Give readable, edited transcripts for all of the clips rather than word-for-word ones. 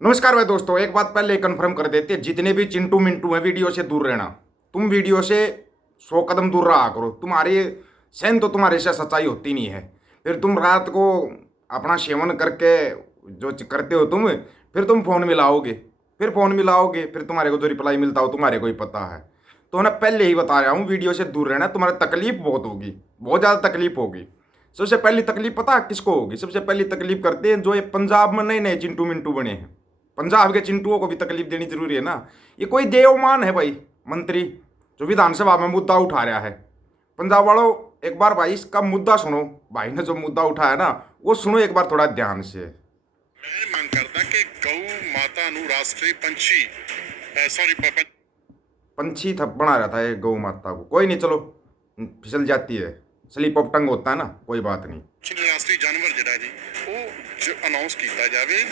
नमस्कार भाई दोस्तों, एक बात पहले कंफर्म कर देते हैं, जितने भी चिंटू मिंटू हैं वीडियो से दूर रहना। तुम वीडियो से 100 कदम दूर रहा करो। तुम्हारी सहन तो तुम्हारे से सच्चाई होती नहीं है। फिर तुम रात को अपना सेवन करके जो करते हो फिर तुम फ़ोन मिलाओगे। फिर तुम्हारे को जो रिप्लाई मिलता हो तुम्हारे को ही पता है। तो ना, पहले ही बता रहा हूँ, वीडियो से दूर रहना। तुम्हारी तकलीफ बहुत होगी, बहुत ज़्यादा तकलीफ होगी। सबसे पहली तकलीफ पता किसको होगी? सबसे पहली तकलीफ करते हैं जो ये पंजाब में नए नए चिंटू मिंटू बने हैं। पंजाब के चिंटुओं को भी तकलीफ देनी जरूरी है ना। ये कोई देवमान है भाई, मंत्री जो विधानसभा में मुद्दा उठा रहा है। पंजाब वालों, एक बार भाई इसका मुद्दा सुनो। भाई ने जो मुद्दा उठाया ना, वो सुनो एक बार थोड़ा ध्यान से। मैं मांग करता कि गौ माता नु राष्ट्रीय पंछी सॉरी पंछी थप बना रहा था ये गौ माता को। कोई नहीं, चलो फिसल जाती है, स्लिप ऑफ टंग होता है ना, कोई बात नहीं। राष्ट्रीय जानवर जड़ा जी वो अनाउंस किया जाए।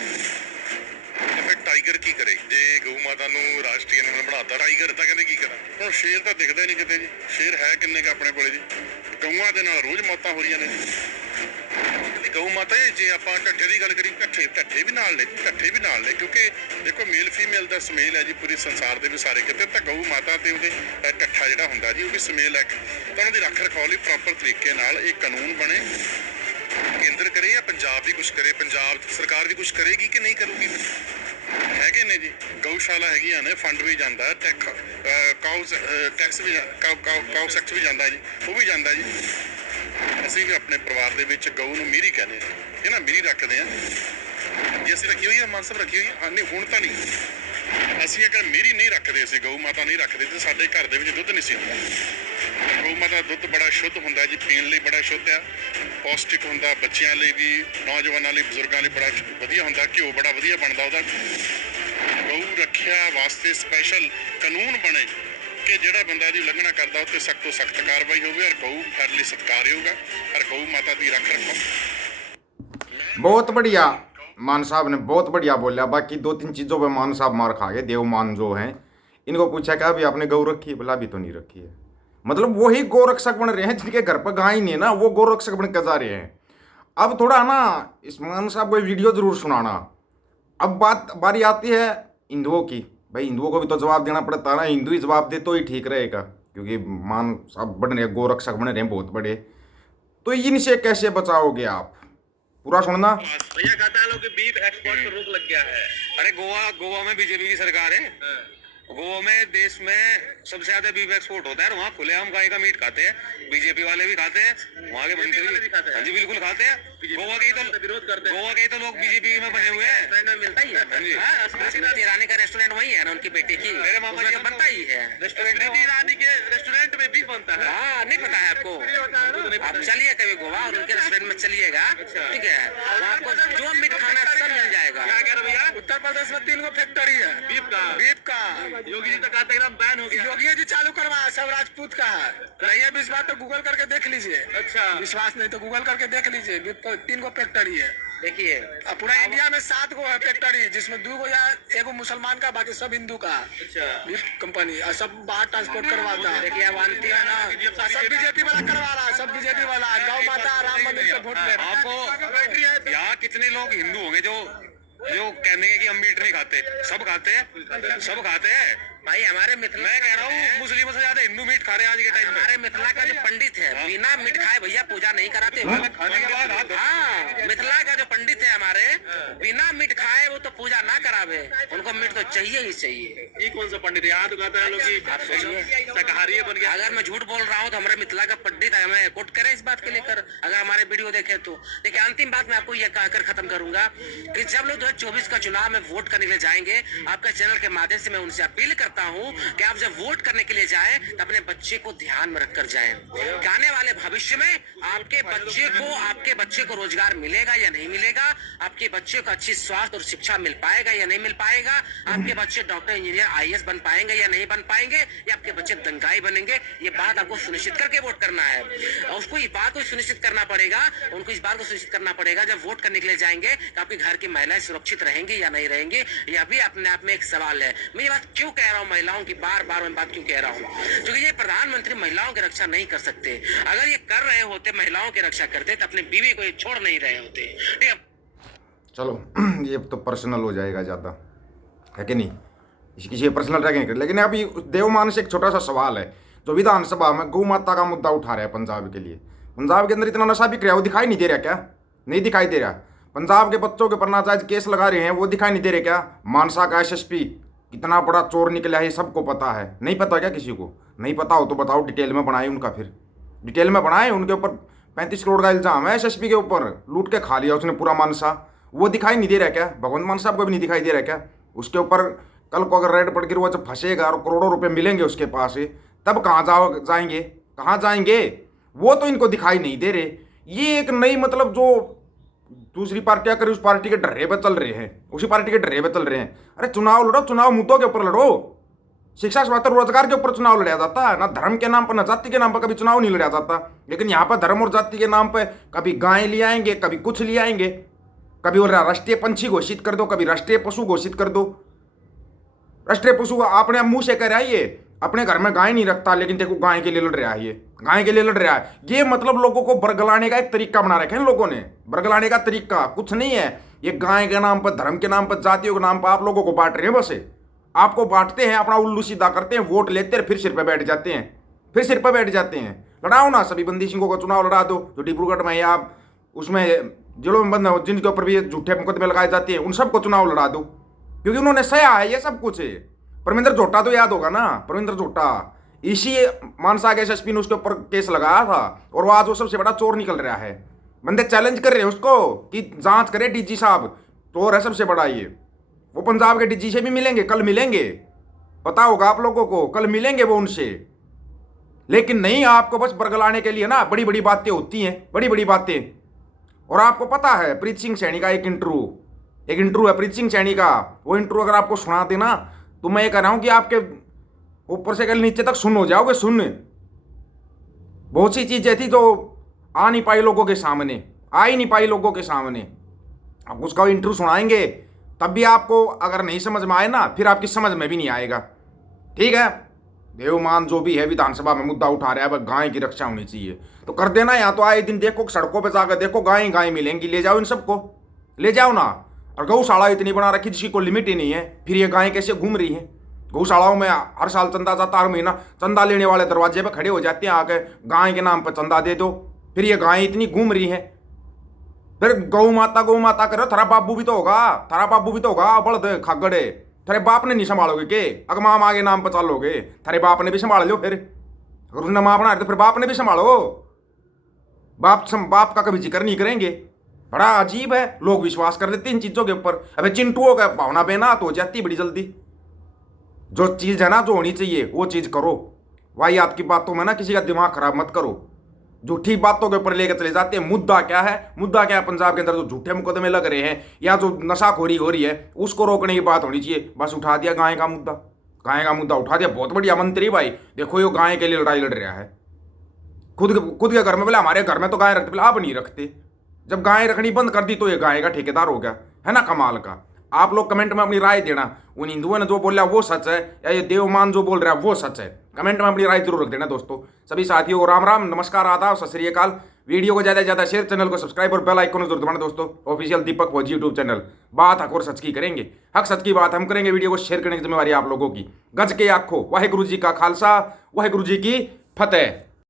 फिर टाइगर की करे जे गौ माता नु राष्ट्रीय एनिमल बनाता। टाइगर ਤਾਂ ਕਹਿੰਦੇ ਕੀ ਕਰਾਂ ਹੁਣ? ਸ਼ੇਰ ਤਾਂ ਦਿਖਦਾ ਹੀ ਨਹੀਂ ਕਿਤੇ ਜੀ। ਸ਼ੇਰ ਹੈ ਕਿੰਨੇ ਕ ਆਪਣੇ ਕੋਲੇ ਜੀ? ਗਊਆਂ ਦੇ ਨਾਲ ਰੋਜ਼ ਮੌਤਾਂ ਹੋ ਰਹੀਆਂ ਨੇ ਜੀ। ਗਊ ਮਾਤਾ ਜੇ ਆਪਾਂ ਢੱਠੇ ਦੀ ਗੱਲ ਕਰੀ, ਢੱਠੇ ਵੀ ਨਾਲ ਲੈ, ਕਿਉਂਕਿ ਦੇਖੋ ਮੇਲ ਫੀਮੇਲ ਦਾ ਸਮੇਲ ਹੈ ਜੀ ਪੂਰੀ ਸੰਸਾਰ ਦੇ ਵੀ ਸਾਰੇ ਕਿਤੇ। ਤਾਂ ਗਊ ਮਾਤਾ ਤੇ ਉਹਦੇ ਢੱਠਾ ਜਿਹੜਾ ਹੁੰਦਾ ਜੀ ਉਹ ਵੀ ਸਮੇਲ ਹੈ। ਤਾਂ ਉਹਨਾਂ ਦੀ ਰੱਖ ਰਖਾਓ ਲਈ ਪ੍ਰੋਪਰ ਤਰੀਕੇ ਨਾਲ ਇਹ ਕਾਨੂੰਨ ਬਣੇ। ਕੇਂਦਰ ਕਰੇ ਜਾਂ ਪੰਜਾਬ ਵੀ ਕੁਝ ਕਰੇ, ਪੰਜਾਬ ਸਰਕਾਰ ਵੀ ਕੁਝ ਕਰੇਗੀ ਕਿ ਨਹੀਂ ਕਰੂਗੀ? ਹੈਗੇ ਨੇ ਜੀ ਗਊਸ਼ਾਲਾ ਹੈਗੀਆਂ ਨੇ, ਫੰਡ ਵੀ ਜਾਂਦਾ, ਟੈਕਸ ਵੀ ਕਾਊ ਸੈਕਸ ਵੀ ਜਾਂਦਾ ਜੀ, ਉਹ ਵੀ ਜਾਂਦਾ ਜੀ। ਅਸੀਂ ਵੀ ਆਪਣੇ ਪਰਿਵਾਰ ਦੇ ਵਿੱਚ ਗਊ ਨੂੰ ਮੀਰੀ ਕਹਿੰਦੇ ਹਾਂ, ਇਹ ਨਾ ਮੀਰੀ ਰੱਖਦੇ ਆ ਜੇ ਅਸੀਂ ਰੱਖੀ ਹੋਈ ਹੈ, ਮਾਨਸਬ ਰੱਖੀ ਹੋਈ ਹੈ। ਨਹੀਂ ਹੁਣ ਤਾਂ ਨਹੀਂ, ਅਸੀਂ ਅਗਰ ਮੀਰੀ ਨਹੀਂ ਰੱਖਦੇ, ਅਸੀਂ ਗਊ ਮਾਤਾ ਨਹੀਂ ਰੱਖਦੇ ਤੇ ਸਾਡੇ ਘਰ ਦੇ ਵਿੱਚ ਦੁੱਧ ਨਹੀਂ ਸੀ ਹੁੰਦਾ। ਗਊ ਮਾਤਾ ਦਾ ਦੁੱਧ ਬੜਾ ਸ਼ੁੱਧ ਹੁੰਦਾ ਜੀ, ਪੀਣ ਲਈ ਬੜਾ ਸ਼ੁੱਧ ਆ, ਪੌਸ਼ਟਿਕ ਹੁੰਦਾ, ਬੱਚਿਆਂ ਲਈ ਵੀ, ਨੌਜਵਾਨਾਂ ਲਈ, ਬਜ਼ੁਰਗਾਂ ਲਈ ਬੜਾ ਵਧੀਆ ਹੁੰਦਾ, ਘਿਓ ਬੜਾ ਵਧੀਆ ਬਣਦਾ ਉਹਦਾ। ਗਊ ਰੱਖਿਆ ਵਾਸਤੇ ਸਪੈਸ਼ਲ ਕਾਨੂੰਨ ਬਣੇ ਕਿ ਜਿਹੜਾ ਬੰਦਾ ਇਹਦੀ ਉਲੰਘਣਾ ਕਰਦਾ ਉਹ ਤੇ ਸਖਤ ਤੋਂ ਸਖਤ ਕਾਰਵਾਈ ਹੋਵੇ। ਔਰ ਗਊ ਸਾਡੇ ਲਈ ਸਤਿਕਾਰਯੋਗ ਹੈ, ਔਰ ਗਊ ਮਾਤਾ ਦੀ ਰੱਖ रखो। बहुत बढ़िया, मान साहब ने बहुत बढ़िया बोला। बाकी दो तीन चीज़ों पे मान साहब मार खा गए। देवमान जो हैं, इनको पूछा क्या अभी आपने गौ रखी है? बोला अभी तो नहीं रखी है। मतलब वही गोरक्षक बन रहे हैं जिनके घर पर गाय नहीं है ना, वो गोरक्षक बन के जा रहे हैं। अब थोड़ा ना इस मान साहब को वीडियो जरूर सुनाना। अब बारी आती है हिंदुओं की। भाई हिंदुओं को भी तो जवाब देना पड़ता है ना, हिंदू ही जवाब दे तो ही ठीक रहेगा, क्योंकि मान साहब बन रहे, गोरक्षक बन रहे हैं बहुत बड़े। तो इनसे कैसे बचाओगे आप? पूरा सुनना। भैया कहता है लोग कि बीफ एक्सपोर्ट पर रोक लग गया है। अरे गोवा में बीजेपी की सरकार है। गोवा में देश में सबसे ज्यादा बीफ एक्सपोर्ट होता है। वहाँ खुलेआम गाय का मीट खाते हैं, बीजेपी वाले भी खाते हैं, वहाँ के मंत्री भी खाते हैं। जी बिल्कुल खाते हैं। गोवा के ही तो विरोध करते हैं। गोवा के ही तो लोग बीजेपी में बने हुए हैं। मिलता ही है। ईरानी का रेस्टोरेंट वही है ना, उनकी बेटी की। मेरे मामा जी बनता ही है रेस्टोरेंट। ईरानी के रेस्टोरेंट में बीफ बनता है। हाँ, नहीं पता है आपको? आप चलिए कभी गोवा और उनके रेस्टोरेंट में चलिएगा, ठीक है, आपको जो मीट खाना सब मिल जाएगा। क्या कह रहे भैया? उत्तर प्रदेश में 3 फैक्ट्री है बीफ का। योगी जी तो कहते हैं एकदम बैन हो गया। योगी जी चालू करवाया, सब राजपूत का है। नहीं है विश्वास तो गूगल करके देख लीजिए। अच्छा, विश्वास नहीं तो गूगल करके देख लीजिए। 3 फैक्ट्री है। देखिए पूरा इंडिया में 7 गो है फैक्ट्री, जिसमें 2 गो या 1 मुसलमान का, बाकी सब हिंदू का। अच्छा, बीफ कंपनी और सब बाहर ट्रांसपोर्ट करवाता है। देखिए मानती है ना, सब बीजेपी वाला करवा रहा है, सब बीजेपी वाला। गौ माता राम मंदिर पे वोट ले रहा है। आपको यहाँ कितने लोग हिंदू होंगे जो कहने कि हम मीट नहीं खाते? सब खाते हैं, सब खाते हैं भाई। हमारे मिथिला, मैं कह रहा हूँ मुस्लिमों से ज्यादा हिंदू मीट खा रहे हैं आज के टाइम में। हमारे मिथिला का जो पंडित है बिना मीट खाए भैया पूजा नहीं कराते। खाने के बाद हाँ, मिथिला का जो पंडित है हमारे, बिना मीट खाए वो तो पूजा ना करावे, उनको मीट तो चाहिए ही चाहिए। ये कौन सा पंडित? यहाँ तो कहता है लोग शाकाहारी बन गया। अगर मैं झूठ बोल रहा हूँ तो हमारे मिथिला का पंडित है, हमें कोट करें इस बात के लेकर, अगर हमारे वीडियो देखे तो। देखिए अंतिम बात मैं आपको यह कहकर खत्म करूंगा कि जब लोग 2024 का चुनाव में वोट करने के लिए जाएंगे, आपका चैनल के माध्यम से मैं उनसे अपील करता हूं कि आप जब वोट करने के लिए जाएं तो अपने बच्चे को ध्यान में रखकर जाएं। आने वाले भविष्य में आपके बच्चे को रोजगार मिलेगा या नहीं मिलेगा, आपके बच्चे को अच्छी स्वास्थ्य और शिक्षा मिल पाएगा या नहीं मिल पाएगा, आपके बच्चे डॉक्टर, इंजीनियर, आईएएस बन पाएंगे या नहीं बन पाएंगे, या आपके बच्चे दंगाई बनेंगे, ये बात आपको सुनिश्चित करके वोट करना है। और उसको इस बात को सुनिश्चित करना पड़ेगा, उनको इस बात को सुनिश्चित करना पड़ेगा जब वोट करने के लिए जाएंगे कि आपके घर की महिलाएं सुरक्षित रहेंगी या नहीं रहेंगी। यह भी अपने आप में एक सवाल है। मैं ये बात क्यों कह रहा हूँ महिलाओं की, बार बार मैं बात क्यों कह रहा हूँ? क्योंकि ये प्रधानमंत्री महिलाओं की रक्षा नहीं कर सकते। अगर ये कर रहे होते, महिलाओं की रक्षा करते, तो अपनी बीवी को ये छोड़ नहीं रहे होते। ठीक है, चलो ये तो पर्सनल हो जाएगा ज़्यादा, है कि नहीं, किसी पर्सनल रखेंगे। लेकिन अभी देवमान से एक छोटा सा सवाल है, जो विधानसभा में गौ माता का मुद्दा उठा रहे हैं पंजाब के लिए। पंजाब के अंदर इतना नशा बिक रहा है, वो दिखाई नहीं दे रहा क्या? नहीं दिखाई दे रहा। पंजाब के बच्चों के ऊपर नाजायज केस लगा रहे हैं, वो दिखाई नहीं दे रहे क्या? मानसा का एसएसपी कितना बड़ा चोर निकला है, सबको पता है। नहीं पता क्या किसी को? नहीं पता हो तो बताओ, डिटेल में बनाए उनका, फिर डिटेल में बनाए। उनके ऊपर 35 करोड़ का इल्जाम है एसएसपी के ऊपर, लूट के खा लिया उसने पूरा मानसा। वो दिखाई नहीं दे रहा क्या? भगवंत मान साहब को भी नहीं दिखाई दे रहा क्या? उसके ऊपर कल को अगर रेड पड़ के वो जब फंसेगा और करोड़ों रुपए मिलेंगे उसके पास, तब कहाँ जाएंगे? कहाँ जाएंगे? वो तो इनको दिखाई नहीं दे रहे। ये एक नई मतलब जो दूसरी पार्टियां कर उस पार्टी के डर्रे पे चल रहे हैं, उसी पार्टी के डर्रे पे चल रहे हैं। अरे चुनाव लड़ो, चुनाव मुद्दों के ऊपर लड़ो। शिक्षा, स्वास्थ्य, रोजगार के ऊपर चुनाव लड़ा जाता है ना, धर्म के नाम पर ना जाति के नाम पर कभी चुनाव नहीं लड़ा जाता। लेकिन यहाँ पर धर्म और जाति के नाम पर कभी गाय ले आएंगे, कभी कुछ ले आएंगे, कभी वो राष्ट्रीय पंछी घोषित कर दो, कभी राष्ट्रीय पशु घोषित कर दो। राष्ट्रीय पशु आपने मुंह से कह रहा है, ये अपने घर में गाय नहीं रखता, लेकिन देखो गाय के लिए लड़ रहा है, ये गाय के लिए लड़ रहा है। ये मतलब लोगों को बरगलाने का एक तरीका बना रखा है इन लोगों ने। बरगलाने का तरीका कुछ नहीं है, ये गाय के नाम पर, धर्म के नाम पर, जातियों के नाम पर आप लोगों को बांट रहे हैं। बस आपको बांटते हैं, अपना उल्लू सीधा करते हैं, वोट लेते हैं, फिर सिर पर बैठ जाते हैं, फिर सिर पर बैठ जाते हैं। लड़ाओ ना, सभी बंदी सिंहों को चुनाव लड़ा दो, जो डिब्रूगढ़ में या उसमें जेलों में बंद जिनके ऊपर भी झूठे मुकदमे लगाए जाते हैं, उन सबको चुनाव लड़ा दो, क्योंकि उन्होंने सहा है ये सब कुछ। परमिंदर झोटा तो याद होगा ना, परमिंदर झोटा, इसी मानसा के एसएसपी ने उसके ऊपर केस लगाया था, और वो आज वो सबसे बड़ा चोर निकल रहा है। बंदे चैलेंज कर रहे हैं उसको कि जांच करे डीजी साहब, चोर है सबसे बड़ा ये। वो पंजाब के डीजी से भी मिलेंगे, कल मिलेंगे, पता होगा आप लोगों को, कल मिलेंगे वो उनसे। लेकिन नहीं, आपको बस बरगलाने के लिए ना बड़ी बड़ी बातें होती हैं, बड़ी बड़ी बातें। और आपको पता है प्रीत सिंह सैनी का एक इंटरव्यू है प्रीत सिंह सैनी का, वो इंटरव्यू अगर आपको सुनाते ना, तो मैं ये कह रहा हूं कि आपके ऊपर से कल नीचे तक सुन हो जाओगे, सुन। बहुत सी चीजें थी जो आ नहीं पाई लोगों के सामने, आ ही नहीं पाई लोगों के सामने। अब उसका इंटरव्यू सुनाएंगे, तब भी आपको अगर नहीं समझ में आए ना, फिर आपकी समझ में भी नहीं आएगा। ठीक है, देवमान जो भी है विधानसभा में मुद्दा उठा रहा है, अब गाय की रक्षा होनी चाहिए तो कर देना। यहाँ तो आए दिन देखो, सड़कों पे जाकर देखो, गाय गाय मिलेंगी, ले जाओ इन सबको, ले जाओ ना। और गौशाला इतनी बना रखी जिसकी कोई लिमिट ही नहीं है, फिर ये गाय कैसे घूम रही हैं? गौशालाओं में हर साल चंदा जाता, हर महीना चंदा लेने वाले दरवाजे पे खड़े हो जाते हैं आके, गाय के नाम पर चंदा दे दो। फिर ये गाय इतनी घूम रही है, फिर गौ माता करो। थारा बाबू भी तो होगा, बड़द खागड़े, थारे बाप ने नहीं संभालोगे के? अगर माँ माँ के नाम पर चलोगे, थारे बाप ने भी संभाल लो। फिर अगर उसने माँ बना तो फिर बाप ने भी संभालो। बाप का कभी जिक्र नहीं करेंगे। बड़ा अजीब है, लोग विश्वास कर देते इन चीजों के ऊपर। अबे चिंटुओं का भावना बेनात हो जाती बड़ी जल्दी। जो चीज है ना, जो होनी चाहिए वो चीज करो। भाई आपकी बातों में ना किसी का दिमाग खराब मत करो, झूठी बातों के ऊपर लेकर चले जाते हैं। मुद्दा क्या है? पंजाब के अंदर जो झूठे मुकदमे लग रहे हैं या जो नशाखोरी हो रही है, उसको रोकने की बात होनी चाहिए। बस उठा दिया गाय का मुद्दा उठा दिया। बहुत बढ़िया मंत्री भाई, देखो ये गाय के लिए लड़ाई लड़ रहा है। खुद के घर में, बोले हमारे घर में तो गाय रखते, बोले आप नहीं रखते। जब गाय रखनी बंद कर दी तो ये गाय का ठेकेदार हो गया, है ना? कमाल का। आप लोग कमेंट में अपनी राय देना, उन हिंदुओं ने जो बोला वो सच है या ये देवमान जो बोल रहा है वो सच है। कमेंट में अपनी राय जरूर रख देना दोस्तों। सभी साथियों को राम राम, नमस्कार, आदाब, सत श्री अकाल। वीडियो को ज़्यादा से ज़्यादा शेयर, चैनल को सब्सक्राइब और बेल आइकन जरूर दबाना दोस्तों। ऑफिशियल दीपक फौजी यूट्यूब चैनल। बात हक और सच की करेंगे, हक सच की बात हम करेंगे। वीडियो को शेयर करने की जिम्मेवारी आप लोगों की। गज के आखो, वाहेगुरु जी का खालसा, वाहेगुरु जी की फतेह।